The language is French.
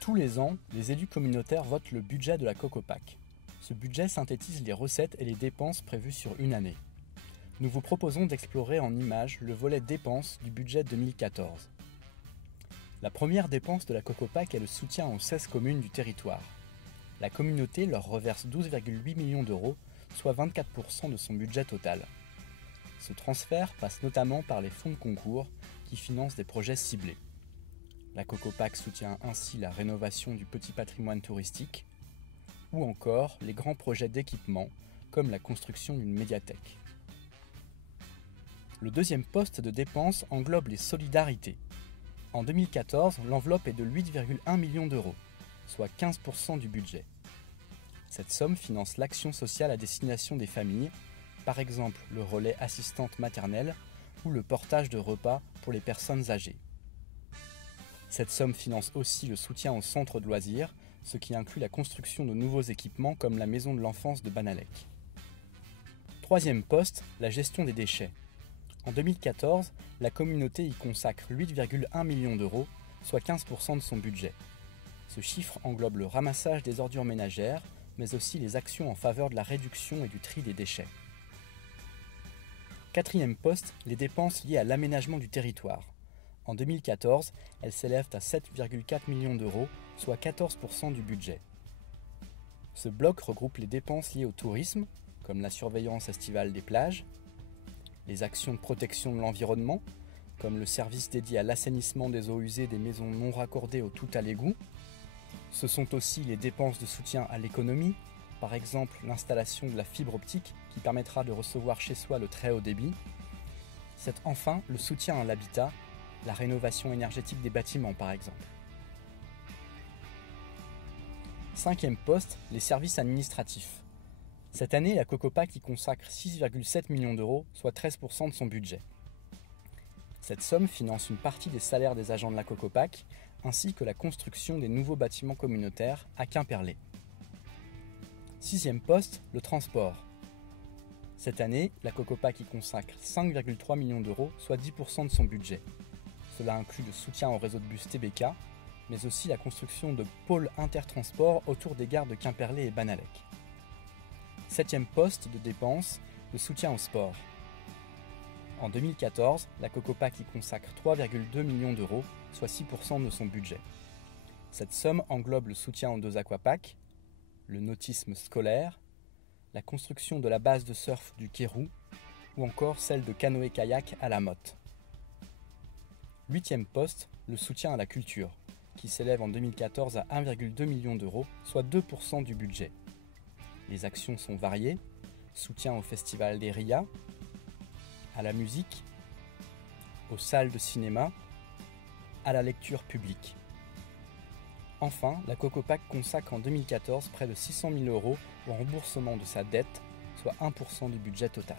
Tous les ans, les élus communautaires votent le budget de la COCOPAC. Ce budget synthétise les recettes et les dépenses prévues sur une année. Nous vous proposons d'explorer en images le volet dépenses du budget 2014. La première dépense de la COCOPAC est le soutien aux 16 communes du territoire. La communauté leur reverse 12,8 millions d'euros, soit 24% de son budget total. Ce transfert passe notamment par les fonds de concours qui financent des projets ciblés. La COCOPAC soutient ainsi la rénovation du petit patrimoine touristique ou encore les grands projets d'équipement comme la construction d'une médiathèque. Le deuxième poste de dépense englobe les solidarités. En 2014, l'enveloppe est de 8,1 millions d'euros, soit 15% du budget. Cette somme finance l'action sociale à destination des familles, par exemple le relais assistante maternelle ou le portage de repas pour les personnes âgées. Cette somme finance aussi le soutien aux centres de loisirs, ce qui inclut la construction de nouveaux équipements comme la maison de l'enfance de Banalec. Troisième poste, la gestion des déchets. En 2014, la communauté y consacre 8,1 millions d'euros, soit 15% de son budget. Ce chiffre englobe le ramassage des ordures ménagères, mais aussi les actions en faveur de la réduction et du tri des déchets. Quatrième poste, les dépenses liées à l'aménagement du territoire. En 2014, elles s'élèvent à 7,4 millions d'euros, soit 14% du budget. Ce bloc regroupe les dépenses liées au tourisme, comme la surveillance estivale des plages, les actions de protection de l'environnement, comme le service dédié à l'assainissement des eaux usées des maisons non raccordées au tout à l'égout. Ce sont aussi les dépenses de soutien à l'économie, par exemple l'installation de la fibre optique qui permettra de recevoir chez soi le très haut débit. C'est enfin le soutien à l'habitat, la rénovation énergétique des bâtiments par exemple. Cinquième poste, les services administratifs. Cette année, la COCOPAC y consacre 6,7 millions d'euros, soit 13% de son budget. Cette somme finance une partie des salaires des agents de la COCOPAC, ainsi que la construction des nouveaux bâtiments communautaires à Quimperlé. Sixième poste, le transport. Cette année, la COCOPAC y consacre 5,3 millions d'euros, soit 10% de son budget. Cela inclut le soutien au réseau de bus TBK, mais aussi la construction de pôles intertransports autour des gares de Quimperlé et Banalec. Septième poste de dépense, le soutien au sport. En 2014, la COCOPAC y consacre 3,2 millions d'euros, soit 6% de son budget. Cette somme englobe le soutien aux deux aquaparks, le nautisme scolaire, la construction de la base de surf du Quérou ou encore celle de canoë-kayak à la Motte. Huitième poste, le soutien à la culture, qui s'élève en 2014 à 1,2 million d'euros, soit 2% du budget. Les actions sont variées, soutien au festival des RIA, à la musique, aux salles de cinéma, à la lecture publique. Enfin, la COCOPAC consacre en 2014 près de 600 000 euros au remboursement de sa dette, soit 1% du budget total.